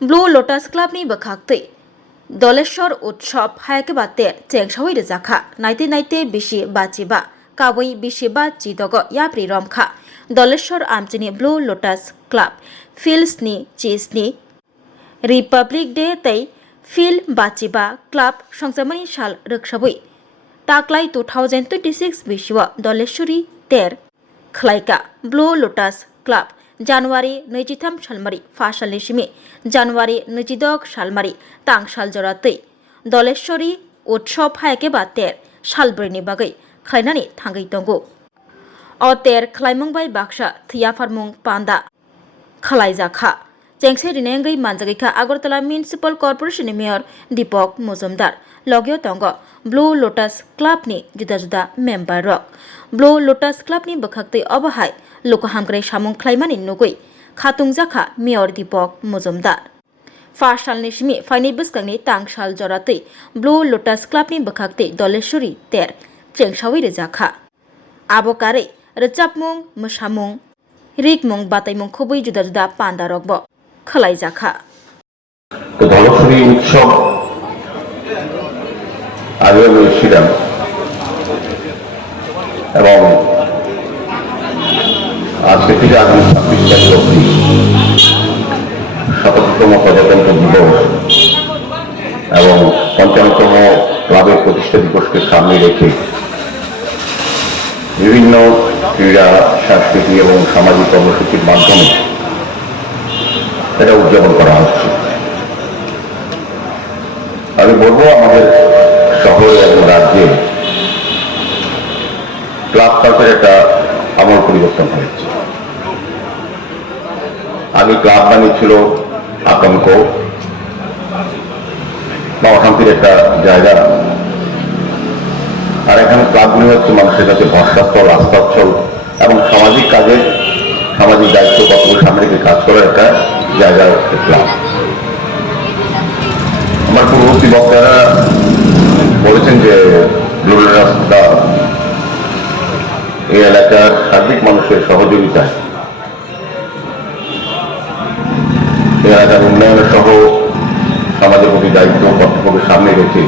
Blue lotus ক্লাবনি বখাক্তৈ Doleshwar উৎসব হায়াকে বাতে চেংসাওই রেজাখা নাইতে নাইতে বেশি বাচিবা কাবই বেশি বা চিদগ ইয়াপ্রি রমখা দলেশ্বর আমচিনি ব্লু লোটাস ক্লাব ফিল্সনি চিসনি रिपब्लिक डे तै फिल बाचिबा क्लाब संसामनि साल रक्षाबुई ताक्लाई 2026 बिशुआ दलेश्वरी तेर खलाइका ब्लू लोटास क्लाब जानुवारी 23 सालमारी फासालनि सिमि जानुवारी 22 सालमारी तां साल जरातै दलेश्वरी उत्सव हायके बा तेर सालब्रैनि बागै खलायनानै थांगै दंगौ अ तेर खलायमंबाय बाक्सा थैयाफारमुं पान्दा खलायजाखा চেংসে রিনেঙ্গই মানজাগিখা Agartala municipal corporation mayor Dipak Majumdar লগেও তঙ্গ ব্লু লোটাস ক্লাবনি जुदा जुदा मेम्बार रक ब्लू लोटास क्लाबनि बखाक्तै अबहाय लोकहामग्रे सामुं ख्लायमानि नुगै खातुंजाखा मेयर दीपक मजुमदार फार्स्ट सालनि सिमि फाइनि बस्कांनि तां साल जरातै ब्लू लोटास क्लाबनि बखाक्तै दलेश्वरी तेर चेंसावै रेजाखा आबकारै रोजाबमुं मोसामुं रिकमुं बातायमुं खुबै जुदा जुदा पान्दा रकब खलायजाखा দলেশ্বরী উৎসব আগে বলেছিলাম এবং আজকে থেকে আগামী 26 তারিখ অবধি ৭৭তম প্রজাতন্ত্র দিবস এবং ৫৫তম ক্লাবের প্রতিষ্ঠা দিবসকে সামনে রেখে বিভিন্ন ক্রীড়া সাংস্কৃতিক এবং সামাজিক কর্মসূচির মাধ্যমে এটা উদযাপন করা হচ্ছে। আমি বলবো আমাদের শহরে এবং রাজ্যে ক্লাব কালচারের একটা আমূল পরিবর্তন হয়েছে। আগে ক্লাব মানে ছিল আতঙ্ক বা অশান্তির একটা জায়গা, আর এখানে ক্লাবগুলি হচ্ছে মানুষের কাছে ভরসাস্থল, আস্থাস্থল এবং সামাজিক কাজে সামাজিক দায়িত্ব কতগুলো সামনে রেখে কাজ করার একটা জায়গা হচ্ছে ক্লাব। আমার পূর্ববর্তী বক্তারা বলেছেন যে ব্লু লোটাস ক্লাব এই এলাকার সার্বিক মানুষের সহযোগিতায় এই এলাকার উন্নয়নের সহ সমাজের প্রতি দায়িত্ব কর্তব্যকে সামনে রেখে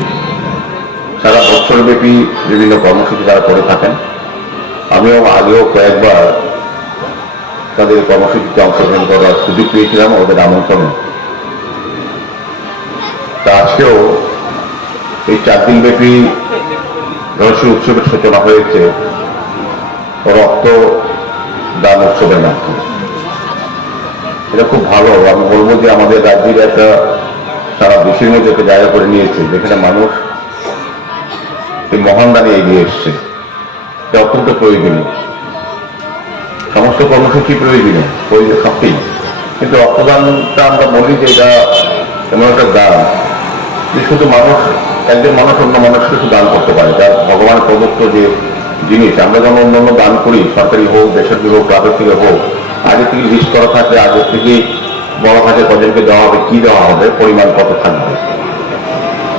সারা বছরব্যাপী বিভিন্ন কর্মসূচি তারা করে থাকেন। আমিও আগেও কয়েকবার তাদের কর্মসূচিতে অংশগ্রহণ করার সুযোগ পেয়েছিলাম ওদের আমন্ত্রণে। তা আজকেও এই 4 দিনব্যাপী রহস্য উৎসবের সূচনা হয়েছে রক্ত দান উৎসবের মাধ্যমে। এটা খুব ভালো। আমি বলবো যে আমাদের রাজ্যের একটা সারা দেশের মধ্যে একটা জায়গা করে নিয়েছে যেখানে মানুষ এই মহান দানে এগিয়ে এসছে। এটা অত্যন্ত প্রয়োজনীয়। সমস্ত কর্মসূচি প্রয়োজনীয় সবটাই, কিন্তু রক্তদানটা আমরা বলি যে এটা এমন একটা দান যে শুধু একজন মানুষ অন্য মানুষকে শুধু দান করতে পারে। যার ভগবান প্রদত্ত যে জিনিস, আমরা যেমন অন্যান্য দান করি সরকারি হোক, বেসরকারি হোক, ক্লাবের থেকে হোক, আগে থেকে লিস্ট করা থাকে, আগে থেকে বড় হাতে কজনকে দেওয়া হবে, কি দেওয়া হবে, পরিমাণ কত থাকবে,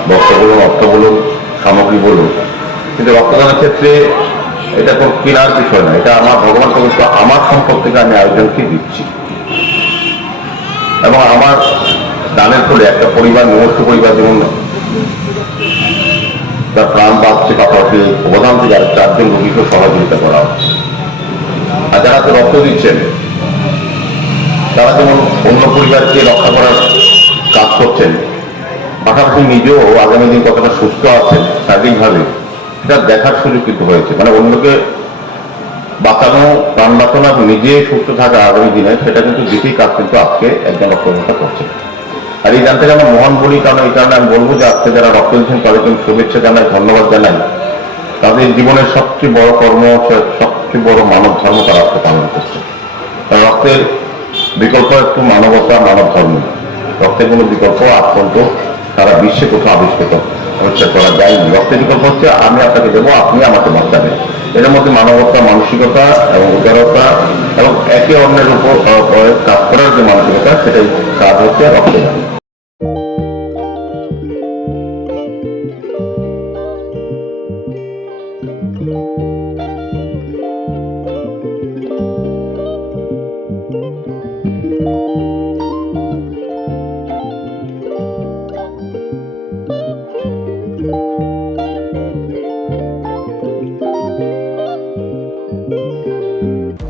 বস্ত্র বলুন, অর্থ বলুন, সামগ্রী বলুন। কিন্তু রক্তদানের ক্ষেত্রে এটা কোনো কেনার বিষয় না, এটা আমার ভগবান প্রদত্ত আমার সম্পদ থেকে আমি আয়োজনকে দিচ্ছি এবং আমার দানের ফলে একটা পরিবার, নিজস্ব পরিবার যেমন তার প্রাণ বাঁচছে, পাশাপাশি অবদান থেকে আর 4 জন রোগীকে সহযোগিতা করা হচ্ছে। আর যারা তো রক্ত দিচ্ছেন তারা যেমন অন্য পরিবারকে রক্ষা করার কাজ করছেন, পাশাপাশি নিজেও আগামী দিন কতটা সুস্থ আছেন শারীরিকভাবে সেটা দেখার সুযোগ কিন্তু হয়েছে। মানে অন্যকে বাঁচানো, প্রাণ বাঁচানো, নিজে সুস্থ থাকা আগামী দিনে, সেটা কিন্তু দ্বিতীয় কাজ কিন্তু আজকে একজন রক্তদাতা করছে। আর এই জানতে আমার মহান বলি, কারণ এই কারণে আমি বলবো যে আজকে যারা রক্ত দিচ্ছেন তাদেরকে শুভেচ্ছা জানাই, ধন্যবাদ জানাই। তাদের জীবনের সবচেয়ে বড় কর্ম, সবচেয়ে বড় মানব ধর্ম তারা আজকে পালন করছে। রক্তের বিকল্প একটু মানবতা, মানব ধর্ম। রক্তের কোনো বিকল্প আজ পর্যন্ত সারা বিশ্বে কোথাও আবিষ্কৃত করা যায়নি। রক্তের বিকল্প হচ্ছে আমি আপনাকে দেবো, আপনি আমাকে বাঁচাবেন। এর মধ্যে মানবতা, মানসিকতা এবং উদারতা এবং একে অন্যের উপর কাজ করার যে মানসিকতা, সেটাই কাজ হচ্ছে রক্তদান।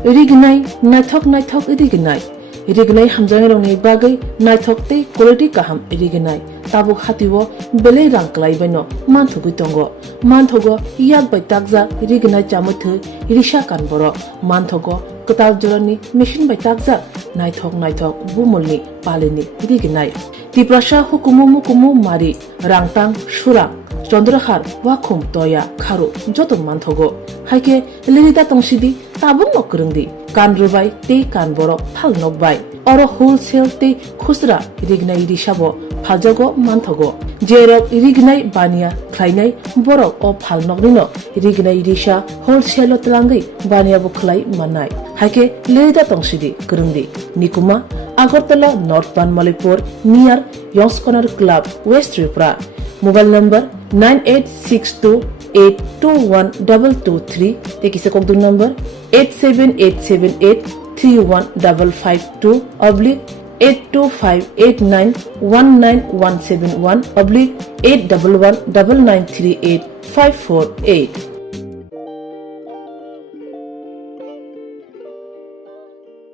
रिगनाय नायथक रिगनाय रिगनाय हामजांरंनि बागै नायथकते क्वालिटी गाहाम रिगनाय ताबुक हातिओ बेले रांक्लायबायनो मानथुगै दंगो मानथगो याक बाय ताकजा रिगनाय चामथो रिसा कानबरो मानथगो कताल जरनि मेशिन बाय ताकजा नायथक बुमलनि पालिनि रिगनाय तिप्रासा हुकुमु मुकुमु मारि रांतां सुरां चंद्रहार वाखुम तया खारु जतो मानथगो हाइके लिरिदा तंसिदि ताबुं नकरंदि कानरुबाय ते कानबरो फाल नकबाय अरो होलसेल ते खुसरा रिगनाय रिसाबो फालजागो मानथगो जेरक रिगनाय बानिया ख्लायनाय बरक अ फाल नकनिनो रिगनाय रिसा होलसेल तलांगै बानियाबो खलाय माननाय हाइके लिरिदा तंसिदि करंदि निकुमा Agartala North Banmalipur near Yongs Corner Club, West Tripura. Mobile number 9862821223. Take a contact number 87878315552 oblique 82589191171 oblique 8119938 548.